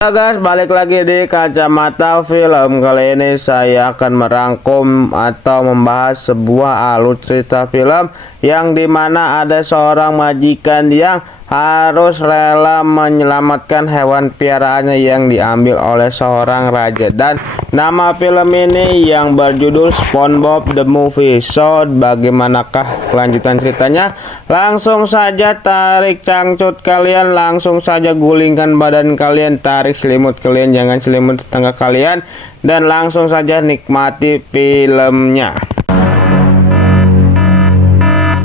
Halo guys, balik lagi di Kacamata Film. Kali ini saya akan merangkum atau membahas sebuah alur cerita film yang dimana ada seorang majikan yang harus rela menyelamatkan hewan piaraannya yang diambil oleh seorang raja. Dan nama film ini yang berjudul SpongeBob the Movie. So, bagaimanakah kelanjutan ceritanya? Langsung saja tarik cangcut kalian, langsung saja gulingkan badan kalian, tarik selimut kalian, jangan selimut tetangga kalian, dan langsung saja nikmati filmnya.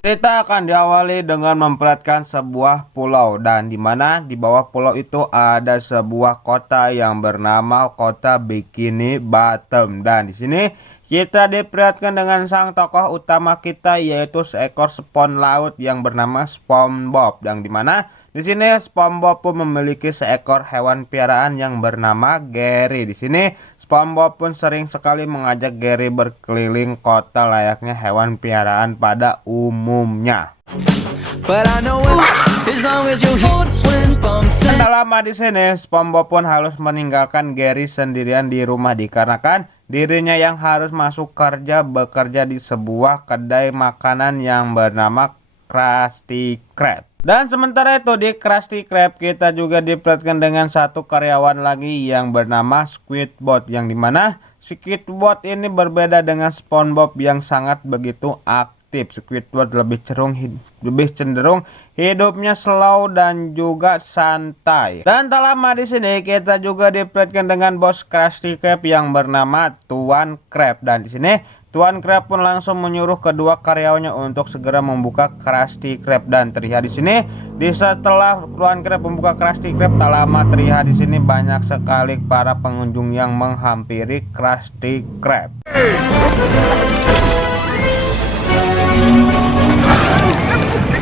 Cerita akan diawali dengan memperlihatkan sebuah pulau, dan dimana di bawah pulau itu ada sebuah kota yang bernama kota Bikini Bottom. Dan di sini kita diperlihatkan dengan sang tokoh utama kita, yaitu seekor spon laut yang bernama SpongeBob. Yang dimana di sini SpongeBob pun memiliki seekor hewan piaraan yang bernama Gary. Di sini SpongeBob pun sering sekali mengajak Gary berkeliling kota layaknya hewan piaraan pada umumnya. Tak lama di sini SpongeBob pun harus meninggalkan Gary sendirian di rumah dikarenakan dirinya yang harus masuk bekerja di sebuah kedai makanan yang bernama Krusty Krab. Dan sementara itu di Krusty Krab kita juga diperlihatkan dengan satu karyawan lagi yang bernama Squidward, yang dimana Squidward ini berbeda dengan SpongeBob yang sangat begitu aktif. Squidward lebih cenderung hidupnya slow dan juga santai. Dan tak lama di sini kita juga diperlihatkan dengan bos Krusty Krab yang bernama Tuan Krab. Dan di sini Tuan Krab pun langsung menyuruh kedua karyawannya untuk segera membuka Krusty Krab. Dan terlihat di sini, setelah Tuan Krab membuka Krusty Krab, tak lama terlihat di sini banyak sekali para pengunjung yang menghampiri Krusty Krab.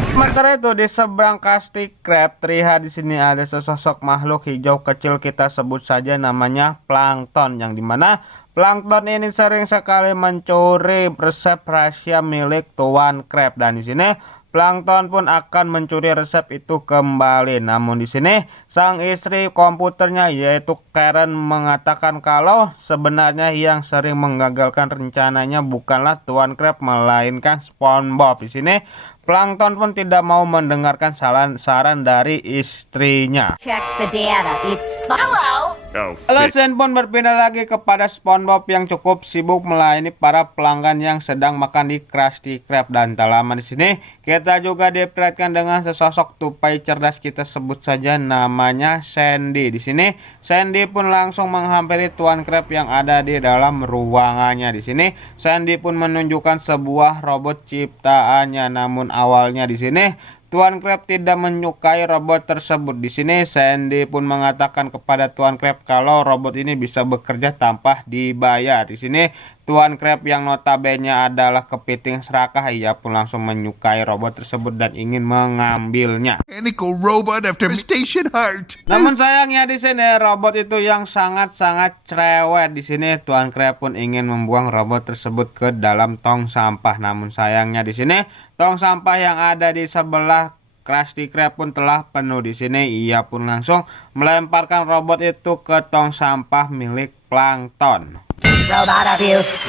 Sementara itu di seberang Krusty Krab terlihat di sini ada sesosok makhluk hijau kecil, kita sebut saja namanya Plankton, yang dimana Plankton ini sering sekali mencuri resep rahasia milik Tuan Krab. Dan di sini Plankton pun akan mencuri resep itu kembali. Namun di sini sang istri komputernya yaitu Karen mengatakan kalau sebenarnya yang sering menggagalkan rencananya bukanlah Tuan Krab melainkan SpongeBob. Di sini Plankton pun tidak mau mendengarkan saran dari istrinya. Check the data. It's Hello. Lalu scene pun berpindah lagi kepada SpongeBob yang cukup sibuk melayani para pelanggan yang sedang makan di Krusty Krab. Dan tak lama di sini kita juga diperlihatkan dengan sesosok tupai cerdas, kita sebut saja namanya Sandy. Di sini Sandy pun langsung menghampiri Tuan Krab yang ada di dalam ruangannya. Di sini Sandy pun menunjukkan sebuah robot ciptaannya. Namun awalnya di sini Tuan Krab tidak menyukai robot tersebut. Di sini Sandy pun mengatakan kepada Tuan Krab kalau robot ini bisa bekerja tanpa dibayar. Di sini Tuan Krab yang notabene adalah kepiting serakah, ia pun langsung menyukai robot tersebut dan ingin mengambilnya. Mechanical robot after station heart. Namun sayangnya di sini robot itu yang sangat-sangat cerewet. Di sini Tuan Krab pun ingin membuang robot tersebut ke dalam tong sampah. Namun sayangnya di sini tong sampah yang ada di sebelah Krusty Krab pun telah penuh. Di sini ia pun langsung melemparkan robot itu ke tong sampah milik Plankton. Robot abuse.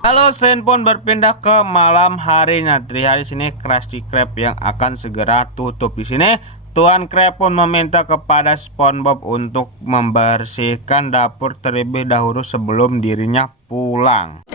Lalu scene pun berpindah ke malam harinya. Terlihat di sini Krusty Krab yang akan segera tutup. Di sini Tuan Krab pun meminta kepada SpongeBob untuk membersihkan dapur terlebih dahulu sebelum dirinya pulang.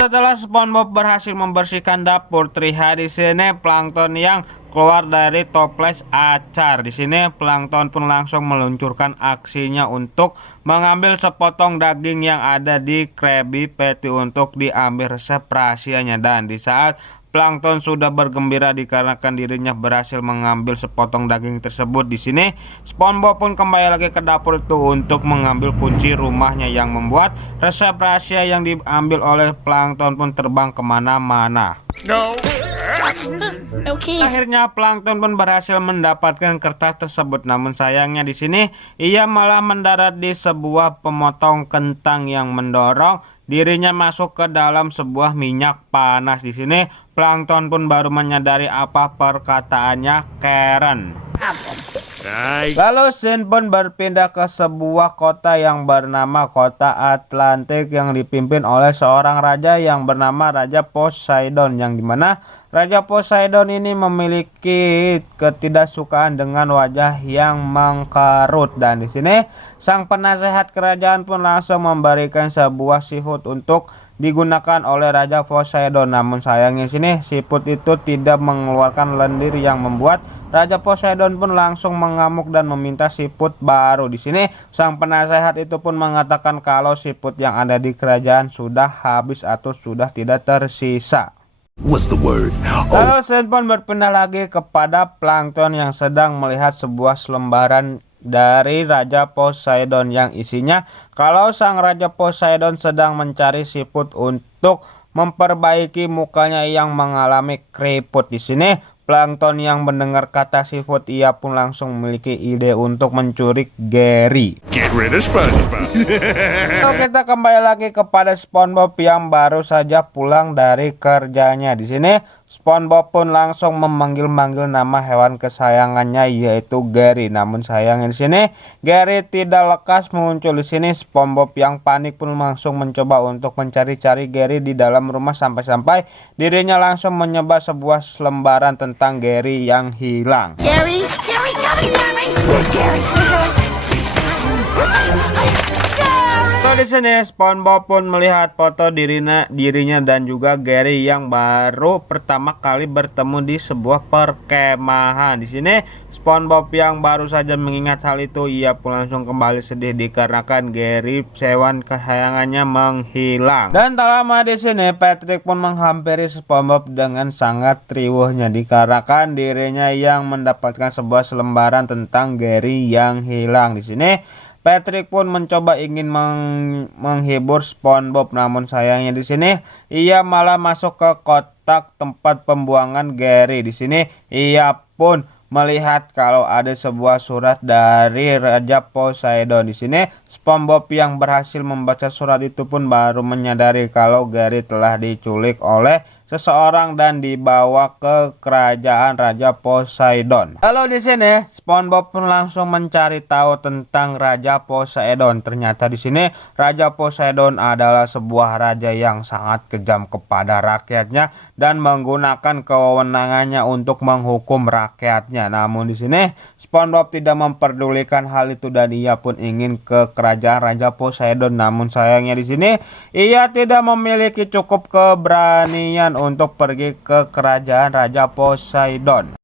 Setelah SpongeBob berhasil membersihkan dapur, terlihat di sini Plankton yang keluar dari toples acar. Di sini Plankton pun langsung meluncurkan aksinya untuk mengambil sepotong daging yang ada di Krabby Patty untuk diambil resep rahasianya. Dan di saat Plankton sudah bergembira dikarenakan dirinya berhasil mengambil sepotong daging tersebut, di sini SpongeBob pun kembali lagi ke dapur itu untuk mengambil kunci rumahnya yang membuat resep rahasia yang diambil oleh Plankton pun terbang kemana-mana. No. No keys. Akhirnya Plankton pun berhasil mendapatkan kertas tersebut, namun sayangnya di sini ia malah mendarat di sebuah pemotong kentang yang mendorong dirinya masuk ke dalam sebuah minyak panas. Di sini Plankton pun baru menyadari apa perkataannya Karen. Lalu Shin pun berpindah ke sebuah kota yang bernama Kota Atlantik yang dipimpin oleh seorang raja yang bernama Raja Poseidon, yang dimana Raja Poseidon ini memiliki ketidaksukaan dengan wajah yang mengkerut, dan di sini sang penasehat kerajaan pun langsung memberikan sebuah siput untuk digunakan oleh Raja Poseidon. Namun sayangnya sini siput itu tidak mengeluarkan lendir yang membuat Raja Poseidon pun langsung mengamuk dan meminta siput baru. Di sini sang penasehat itu pun mengatakan kalau siput yang ada di kerajaan sudah habis atau sudah tidak tersisa. What's the word? Lalu Shin pun berpindah lagi kepada Plankton yang sedang melihat sebuah selembaran dari Raja Poseidon yang isinya kalau sang Raja Poseidon sedang mencari siput untuk memperbaiki mukanya yang mengalami keriput. Di sini Plankton yang mendengar kata siput, ia pun langsung memiliki ide untuk mencuri Gary. Get rid of SpongeBob. Lalu kita kembali lagi kepada SpongeBob yang baru saja pulang dari kerjanya. Di sini SpongeBob pun langsung memanggil-manggil nama hewan kesayangannya yaitu Gary. Namun sayangnya di sini Gary tidak lekas muncul. Di sini SpongeBob yang panik pun langsung mencoba untuk mencari-cari Gary di dalam rumah sampai-sampai dirinya langsung menyebar sebuah lembaran tentang Gary yang hilang. Gary, Gary, Gary, Gary. Gary. So di sini SpongeBob pun melihat foto dirinya dan juga Gary yang baru pertama kali bertemu di sebuah perkemahan. Di sini SpongeBob yang baru saja mengingat hal itu, ia pun langsung kembali sedih dikarenakan Gary hewan kesayangannya menghilang. Dan tak lama di sini Patrick pun menghampiri SpongeBob dengan sangat riuhnya dikarenakan dirinya yang mendapatkan sebuah selembaran tentang Gary yang hilang. Di sini Patrick pun mencoba ingin menghibur SpongeBob, namun sayangnya di sini ia malah masuk ke kotak tempat pembuangan Gary. Di sini ia pun melihat kalau ada sebuah surat dari Raja Poseidon. Di sini SpongeBob yang berhasil membaca surat itu pun baru menyadari kalau Gary telah diculik oleh seseorang dan dibawa ke kerajaan Raja Poseidon. Lalu di sini SpongeBob pun langsung mencari tahu tentang Raja Poseidon. Ternyata di sini Raja Poseidon adalah sebuah raja yang sangat kejam kepada rakyatnya dan menggunakan kewenangannya untuk menghukum rakyatnya. Namun di sini SpongeBob tidak memperdulikan hal itu dan ia pun ingin ke kerajaan Raja Poseidon. Namun sayangnya di sini ia tidak memiliki cukup keberanian untuk pergi ke kerajaan Raja Poseidon.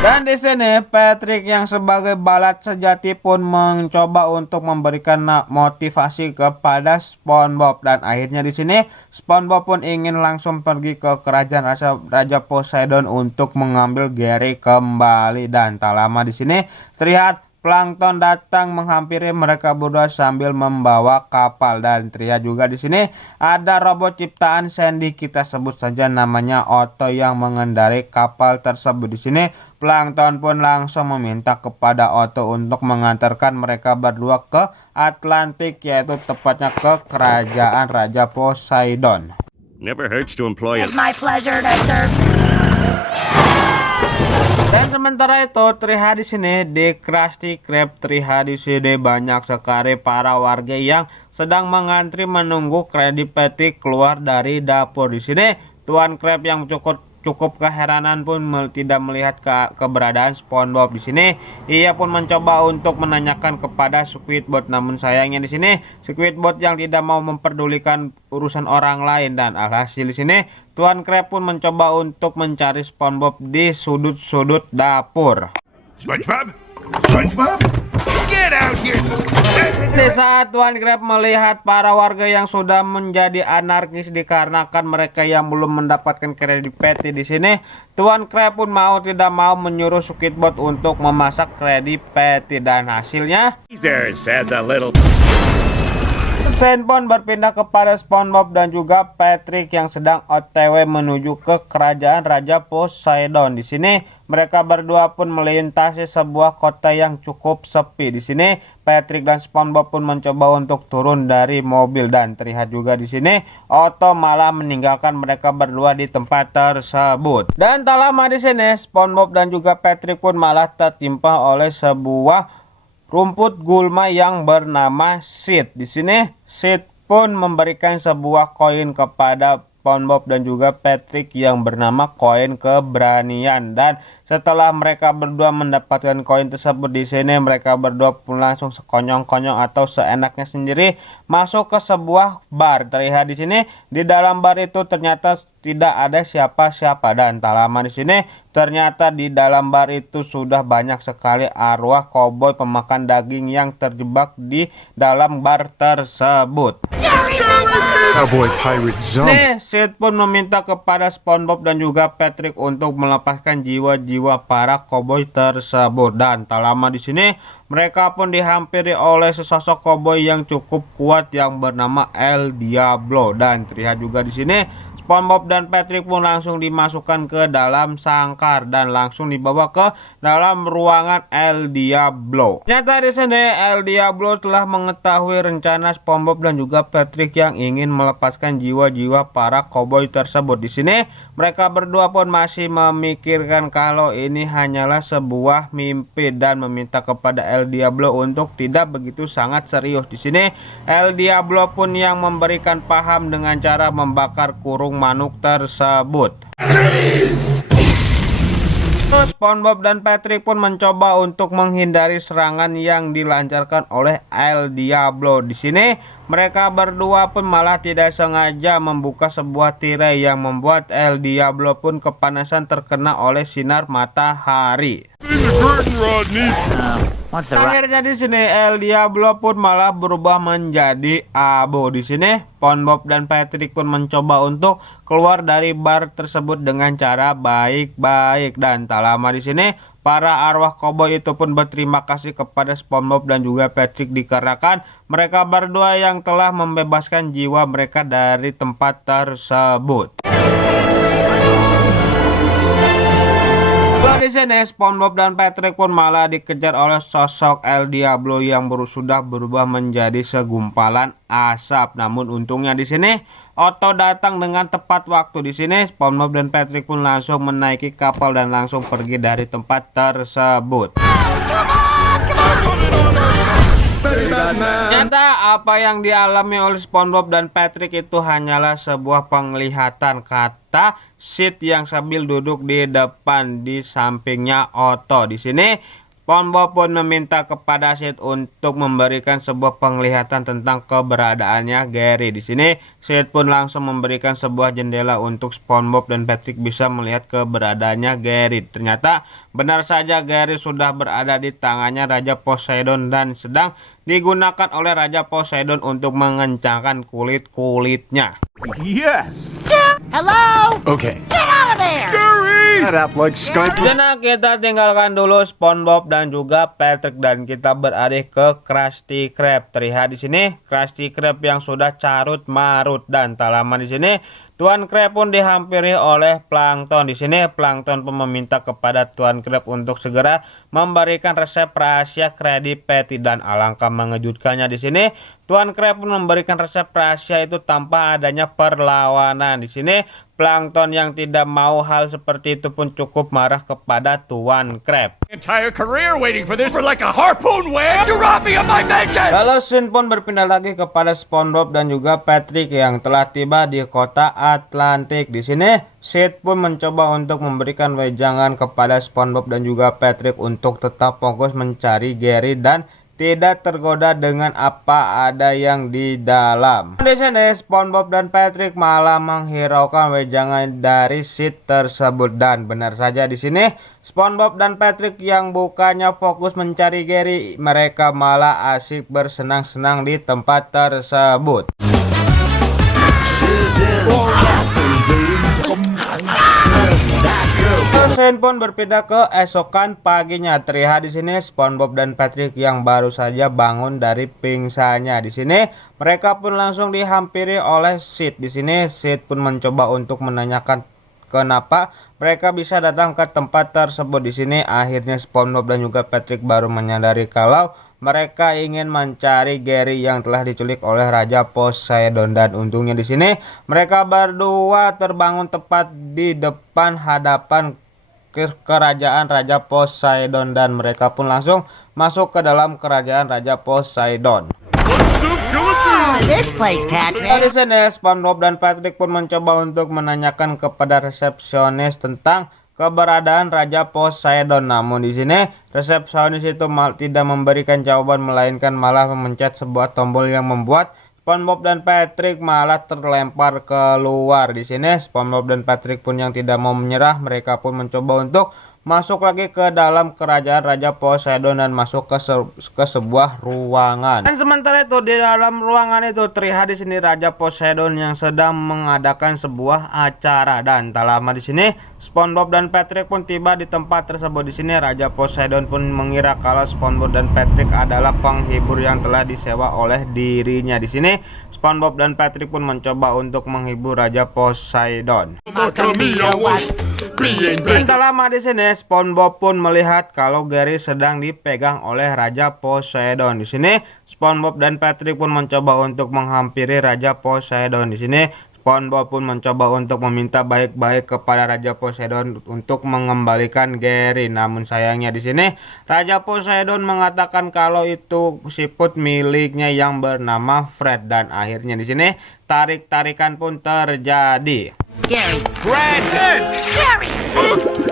Dan di sini Patrick yang sebagai balat sejati pun mencoba untuk memberikan motivasi kepada SpongeBob, dan akhirnya di sini SpongeBob pun ingin langsung pergi ke kerajaan Raja Poseidon untuk mengambil Gary kembali. Dan tak lama di sini terlihat Plankton datang menghampiri mereka berdua sambil membawa kapal, dan terlihat juga di sini ada robot ciptaan Sandy, kita sebut saja namanya Otto, yang mengendarai kapal tersebut. Di sini Plankton pun langsung meminta kepada Otto untuk mengantarkan mereka berdua ke Atlantik, yaitu tepatnya ke kerajaan Raja Poseidon. Never hurts to employ a... It's my pleasure to serve. Dan sementara itu terlihat di sini di Krusty Krab, terlihat di sini banyak sekali para warga yang sedang mengantri menunggu Krabby Patty keluar dari dapur. Di sini Tuan Krab yang cukup keheranan pun tidak melihat keberadaan SpongeBob. Di sini ia pun mencoba untuk menanyakan kepada Squidward, namun sayangnya di sini Squidward yang tidak mau memperdulikan urusan orang lain, dan alhasil di sini Tuan Krab pun mencoba untuk mencari SpongeBob di sudut-sudut dapur. SpongeBob? SpongeBob? Get out here! Di saat Tuan Krab melihat para warga yang sudah menjadi anarkis dikarenakan mereka yang belum mendapatkan Krabby Patty, di sini Tuan Krab pun mau tidak mau menyuruh Squidward untuk memasak Krabby Patty, dan hasilnya There, said the little... Scene pun berpindah kepada SpongeBob dan juga Patrick yang sedang OTW menuju ke kerajaan Raja Poseidon. Di sini mereka berdua pun melintasi sebuah kota yang cukup sepi. Di sini Patrick dan SpongeBob pun mencoba untuk turun dari mobil dan terlihat juga di sini Otto malah meninggalkan mereka berdua di tempat tersebut. Dan tak lama di sini SpongeBob dan juga Patrick pun malah tertimpa oleh sebuah rumput gulma yang bernama Sid. Di sini Sid pun memberikan sebuah koin kepada SpongeBob dan juga Patrick yang bernama koin keberanian. Dan setelah mereka berdua mendapatkan koin tersebut, di sini mereka berdua pun langsung sekonyong-konyong atau seenaknya sendiri masuk ke sebuah bar. Terlihat di sini di dalam bar itu ternyata tidak ada siapa-siapa, dan tak lama di sini ternyata di dalam bar itu sudah banyak sekali arwah koboi pemakan daging yang terjebak di dalam bar tersebut. Cowboy pirate zombie. Sid pun meminta kepada SpongeBob dan juga Patrick untuk melepaskan jiwa-jiwa para koboi tersebut, dan tak lama di sini mereka pun dihampiri oleh sesosok koboi yang cukup kuat yang bernama El Diablo. Dan terlihat juga di sini SpongeBob dan Patrick pun langsung dimasukkan ke dalam sangkar dan langsung dibawa ke dalam ruangan El Diablo. Ternyata di sini El Diablo telah mengetahui rencana SpongeBob dan juga Patrick yang ingin melepaskan jiwa-jiwa para koboi tersebut. Di sini mereka berdua pun masih memikirkan kalau ini hanyalah sebuah mimpi dan meminta kepada El Diablo untuk tidak begitu sangat serius. Di sini El Diablo pun yang memberikan paham dengan cara membakar kurung manuk tersebut. SpongeBob dan Patrick pun mencoba untuk menghindari serangan yang dilancarkan oleh El Diablo. Di sini mereka berdua pun malah tidak sengaja membuka sebuah tirai yang membuat El Diablo pun kepanasan terkena oleh sinar matahari. Akhirnya di sini El Diablo pun malah berubah menjadi abu. Di sini SpongeBob dan Patrick pun mencoba untuk keluar dari bar tersebut dengan cara baik-baik, dan tak lama di sini para arwah koboi itu pun berterima kasih kepada SpongeBob dan juga Patrick dikarenakan mereka berdua yang telah membebaskan jiwa mereka dari tempat tersebut. Di sini SpongeBob dan Patrick pun malah dikejar oleh sosok El Diablo yang sudah berubah menjadi segumpalan asap. Namun untungnya di sini Otto datang dengan tepat waktu. Di sini SpongeBob dan Patrick pun langsung menaiki kapal dan langsung pergi dari tempat tersebut. Ternyata apa yang dialami oleh SpongeBob dan Patrick itu hanyalah sebuah penglihatan, kata Sid yang sambil duduk di depan di sampingnya Otto. Di sini SpongeBob pun meminta kepada Sid untuk memberikan sebuah penglihatan tentang keberadaannya Gary. Di sini Sid pun langsung memberikan sebuah jendela untuk SpongeBob dan Patrick bisa melihat keberadaannya Gary. Ternyata benar saja Gary sudah berada di tangannya Raja Poseidon dan sedang digunakan oleh Raja Poseidon untuk mengencangkan kulit-kulitnya. Yes. Hello? Okay. Get out of there! Shut up like Skype. Nah, kita tinggalkan dulu SpongeBob dan juga Patrick dan kita beralih ke Krusty Krab. Terlihat di sini Krusty Krab yang sudah carut marut, dan tak lama di sini Tuan Krab pun dihampiri oleh Plankton. Di sini Plankton pun meminta kepada Tuan Krab untuk segera memberikan resep rahasia Krabby Patty, dan alangkah mengejutkannya di sini Tuan Krab pun memberikan resep rahasia itu tanpa adanya perlawanan. Di sini Plankton yang tidak mau hal seperti itu pun cukup marah kepada Tuan Krab. Entire career waiting for this for like a harpoon whale. You're robbing of my vengeance. Lalu scene pun berpindah lagi kepada SpongeBob dan juga Patrick yang telah tiba di kota Atlantik. Di sini Sid pun mencoba untuk memberikan wejangan kepada SpongeBob dan juga Patrick untuk tetap fokus mencari Gary dan tidak tergoda dengan apa ada yang di dalam. Di sini SpongeBob dan Patrick malah menghiraukan wejangan dari Sid tersebut, dan benar saja di sini SpongeBob dan Patrick yang bukannya fokus mencari Gary, mereka malah asik bersenang-senang di tempat tersebut. scene pun berpindah ke esokan paginya. Terlihat di sini SpongeBob dan Patrick yang baru saja bangun dari pingsannya. Di sini mereka pun langsung dihampiri oleh Sid. Di sini Sid pun mencoba untuk menanyakan kenapa mereka bisa datang ke tempat tersebut. Di sini akhirnya SpongeBob dan juga Patrick baru menyadari kalau mereka ingin mencari Gary yang telah diculik oleh Raja Poseidon, dan untungnya di sini mereka berdua terbangun tepat di depan hadapan kerajaan Raja Poseidon, dan mereka pun langsung masuk ke dalam kerajaan Raja Poseidon. This place, Patrick. Di sini SpongeBob dan Patrick pun mencoba untuk menanyakan kepada resepsionis tentang keberadaan Raja Poseidon. Namun di sini resepsionis itu tidak memberikan jawaban, melainkan malah memencet sebuah tombol yang membuat SpongeBob dan Patrick malah terlempar keluar. Di sini SpongeBob dan Patrick pun yang tidak mau menyerah, mereka pun mencoba untuk masuk lagi ke dalam kerajaan Raja Poseidon dan masuk ke sebuah ruangan. Dan sementara itu di dalam ruangan itu terlihat di sini Raja Poseidon yang sedang mengadakan sebuah acara, dan tak lama di sini SpongeBob dan Patrick pun tiba di tempat tersebut. Di sini Raja Poseidon pun mengira kalau SpongeBob dan Patrick adalah penghibur yang telah disewa oleh dirinya. Di sini SpongeBob dan Patrick pun mencoba untuk menghibur Raja Poseidon. Dan tak lama di sini SpongeBob pun melihat kalau Gary sedang dipegang oleh Raja Poseidon. Di sini SpongeBob dan Patrick pun mencoba untuk menghampiri Raja Poseidon. Di sini SpongeBob pun mencoba untuk meminta baik-baik kepada Raja Poseidon untuk mengembalikan Gary. Namun sayangnya di sini Raja Poseidon mengatakan kalau itu siput miliknya yang bernama Fred, dan akhirnya di sini tarik-tarikan pun terjadi. Gary. Fred!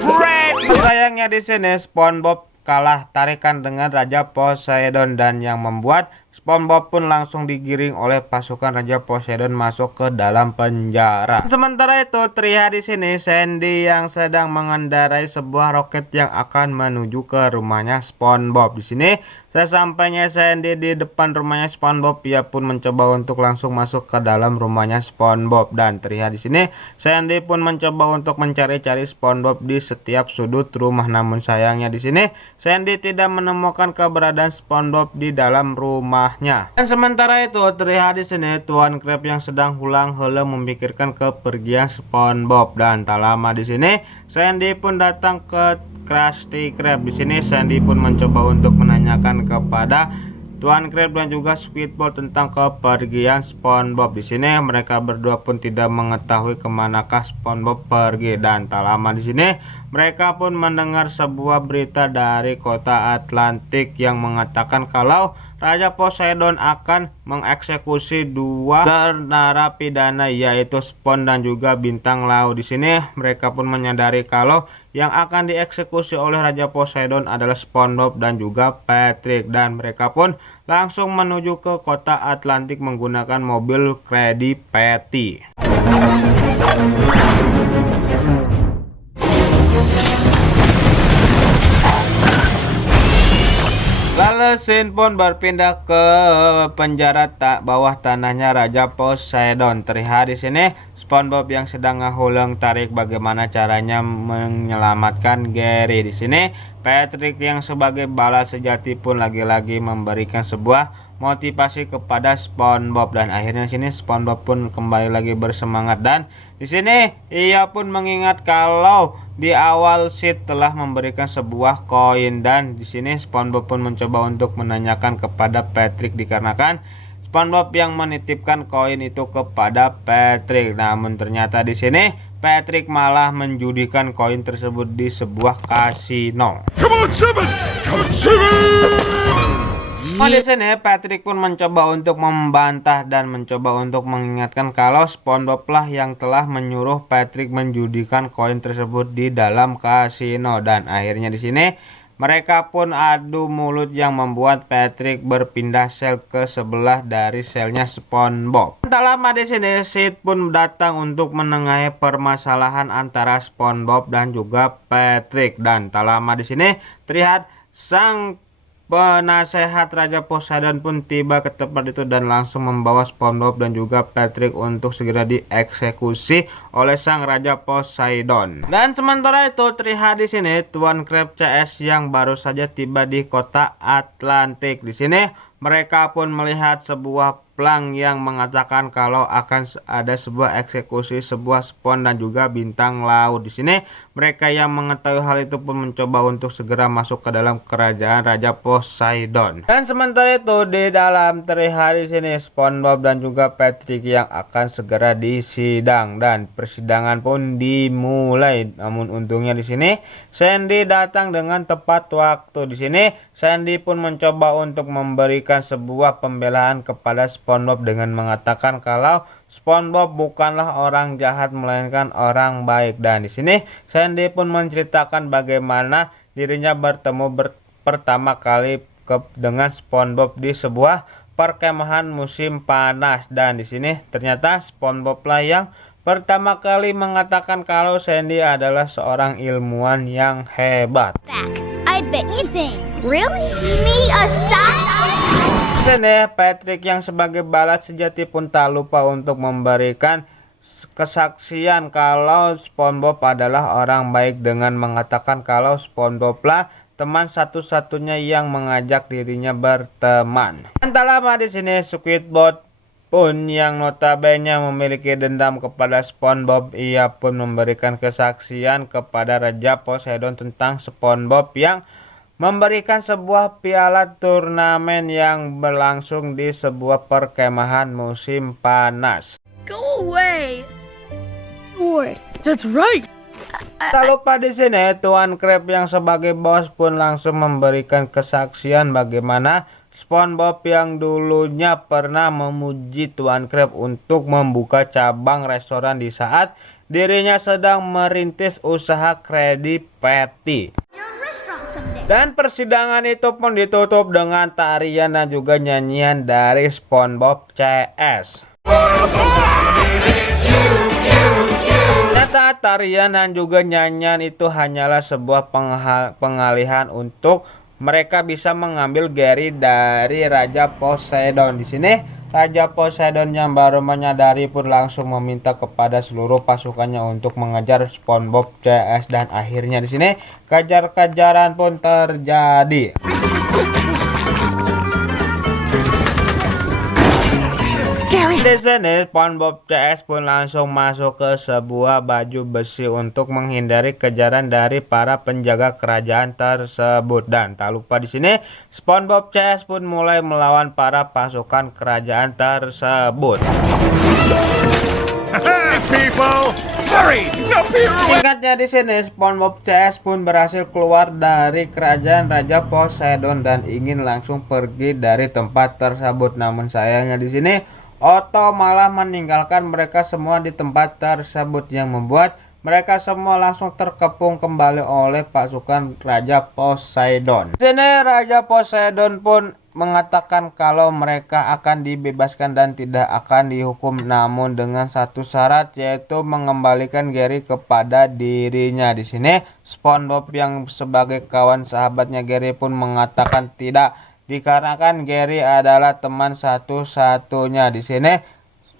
Fred! Sayangnya di sini SpongeBob kalah tarikan dengan Raja Poseidon, dan yang membuat SpongeBob pun langsung digiring oleh pasukan Raja Poseidon masuk ke dalam penjara. Sementara itu terlihat di sini Sandy yang sedang mengendarai sebuah roket yang akan menuju ke rumahnya SpongeBob. Di sini sesampainya Sandy di depan rumahnya SpongeBob, ia pun mencoba untuk langsung masuk ke dalam rumahnya SpongeBob, dan terlihat di sini Sandy pun mencoba untuk mencari-cari SpongeBob di setiap sudut rumah. Namun sayangnya di sini Sandy tidak menemukan keberadaan SpongeBob di dalam rumahnya. Dan sementara itu terlihat di sini Tuan Krab yang sedang hulang-hulang memikirkan kepergian SpongeBob, dan tak lama di sini Sandy pun datang ke Krusty Krab. Di sini Sandy pun mencoba untuk menanyakan kepada Tuan Krab dan juga Squidward tentang kepergian SpongeBob. Di sini mereka berdua pun tidak mengetahui kemanakah SpongeBob pergi, dan tak lama di sini mereka pun mendengar sebuah berita dari kota Atlantik yang mengatakan kalau Raja Poseidon akan mengeksekusi dua narapidana, yaitu Spon dan juga Bintang Laut. Di sini mereka pun menyadari kalau yang akan dieksekusi oleh Raja Poseidon adalah SpongeBob dan juga Patrick, dan mereka pun langsung menuju ke kota Atlantik menggunakan mobil Krabby Patty. Lalu scene pun berpindah ke penjara bawah tanahnya Raja Poseidon. Terlihat di sini SpongeBob yang sedang ngehuleng tarik bagaimana caranya menyelamatkan Gary. Di sini Patrick yang sebagai balas sejati pun lagi-lagi memberikan sebuah motivasi kepada SpongeBob, dan akhirnya di sini SpongeBob pun kembali lagi bersemangat, dan di sini ia pun mengingat kalau di awal Sid telah memberikan sebuah koin, dan di sini SpongeBob pun mencoba untuk menanyakan kepada Patrick dikarenakan SpongeBob yang menitipkan koin itu kepada Patrick. Namun ternyata di sini Patrick malah menjudikan koin tersebut di sebuah kasino. Come on, Seven! Come on, Seven! Di sini Patrick pun mencoba untuk membantah dan mencoba untuk mengingatkan kalau SpongeBob lah yang telah menyuruh Patrick menjudikan koin tersebut di dalam kasino, dan akhirnya di sini mereka pun adu mulut yang membuat Patrick berpindah sel ke sebelah dari selnya SpongeBob. Tak lama di sini Sid pun datang untuk menengahi permasalahan antara SpongeBob dan juga Patrick, dan tak lama di sini terlihat sang penasehat Raja Poseidon pun tiba ke tempat itu dan langsung membawa SpongeBob dan juga Patrick untuk segera dieksekusi oleh sang Raja Poseidon. Dan sementara itu terlihat di sini Tuan Crab CS yang baru saja tiba di kota Atlantik. Di sini mereka pun melihat sebuah plang yang mengatakan kalau akan ada sebuah eksekusi sebuah spon dan juga bintang laut. Di sini mereka yang mengetahui hal itu pun mencoba untuk segera masuk ke dalam kerajaan Raja Poseidon. Dan sementara itu di dalam terlihat di sini SpongeBob dan juga Patrick yang akan segera disidang dan persidangan pun dimulai. Namun untungnya di sini Sandy datang dengan tepat waktu. Di sini Sandy pun mencoba untuk memberikan sebuah pembelaan kepada SpongeBob dengan mengatakan kalau SpongeBob bukanlah orang jahat melainkan orang baik. Dan di sini Sandy pun menceritakan bagaimana dirinya bertemu pertama kali dengan SpongeBob di sebuah perkemahan musim panas. Dan di sini ternyata SpongeBob lah yang pertama kali mengatakan kalau Sandy adalah seorang ilmuwan yang hebat. I bet you think. Really? Me, a scientist? Sini Patrick yang sebagai balas sejati pun tak lupa untuk memberikan kesaksian kalau SpongeBob adalah orang baik dengan mengatakan kalau SpongeBob lah teman satu-satunya yang mengajak dirinya berteman. Dan tak lama di sini Squidward pun yang notabene memiliki dendam kepada SpongeBob, ia pun memberikan kesaksian kepada Raja Poseidon tentang SpongeBob yang memberikan sebuah piala turnamen yang berlangsung di sebuah perkemahan musim panas. Go away. Lord. That's right. Tak lupa di sini Tuan Crab yang sebagai bos pun langsung memberikan kesaksian bagaimana SpongeBob yang dulunya pernah memuji Tuan Crab untuk membuka cabang restoran di saat dirinya sedang merintis usaha Krabby Patty. Dan persidangan itu pun ditutup dengan tarian dan juga nyanyian dari SpongeBob CS. Ternyata tarian dan juga nyanyian itu hanyalah sebuah pengalihan untuk mereka bisa mengambil Gary dari Raja Poseidon. Di sini Raja Poseidon yang baru menyadari pun langsung meminta kepada seluruh pasukannya untuk mengejar SpongeBob CS dan akhirnya di sini kejar-kejaran pun terjadi. Di sini SpongeBob CS pun langsung masuk ke sebuah baju besi untuk menghindari kejaran dari para penjaga kerajaan tersebut. Dan tak lupa di sini SpongeBob CS pun mulai melawan para pasukan kerajaan tersebut. Hey, people! Hurry! No pirouette! Singkatnya di sini SpongeBob CS pun berhasil keluar dari kerajaan Raja Poseidon dan ingin langsung pergi dari tempat tersebut. Namun sayangnya di sini Otto malah meninggalkan mereka semua di tempat tersebut yang membuat mereka semua langsung terkepung kembali oleh pasukan Raja Poseidon. Di sini Raja Poseidon pun mengatakan kalau mereka akan dibebaskan dan tidak akan dihukum, namun dengan satu syarat yaitu mengembalikan Gary kepada dirinya. Di sini SpongeBob yang sebagai kawan sahabatnya Gary pun mengatakan tidak, dikarenakan Gary adalah teman satu-satunya. Di sini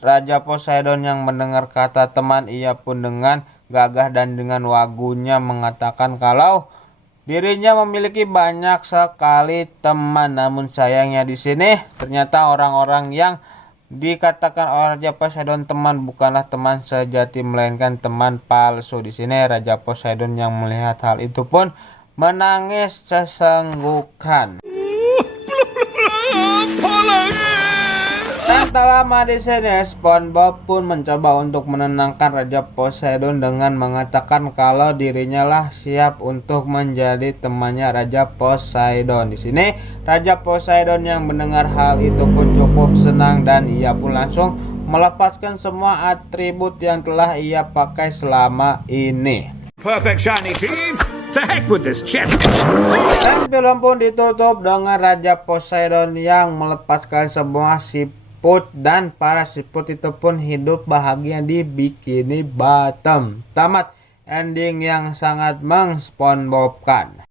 Raja Poseidon yang mendengar kata teman, ia pun dengan gagah dan dengan wagunya mengatakan kalau dirinya memiliki banyak sekali teman. Namun sayangnya di sini ternyata orang-orang yang dikatakan oleh Raja Poseidon teman bukanlah teman sejati melainkan teman palsu. Di sini Raja Poseidon yang melihat hal itu pun menangis sesenggukan. Dan tak lama di sini SpongeBob pun mencoba untuk menenangkan Raja Poseidon dengan mengatakan kalau dirinya lah siap untuk menjadi temannya Raja Poseidon. Di sini Raja Poseidon yang mendengar hal itu pun cukup senang dan ia pun langsung melepaskan semua atribut yang telah ia pakai selama ini. Perfect shiny team! To heck with this chest! Dan film pun ditutup dengan Raja Poseidon yang melepaskan semua siput dan para siput itu pun hidup bahagia di Bikini Bottom. Tamat ending yang sangat meng-SpongeBob-kan.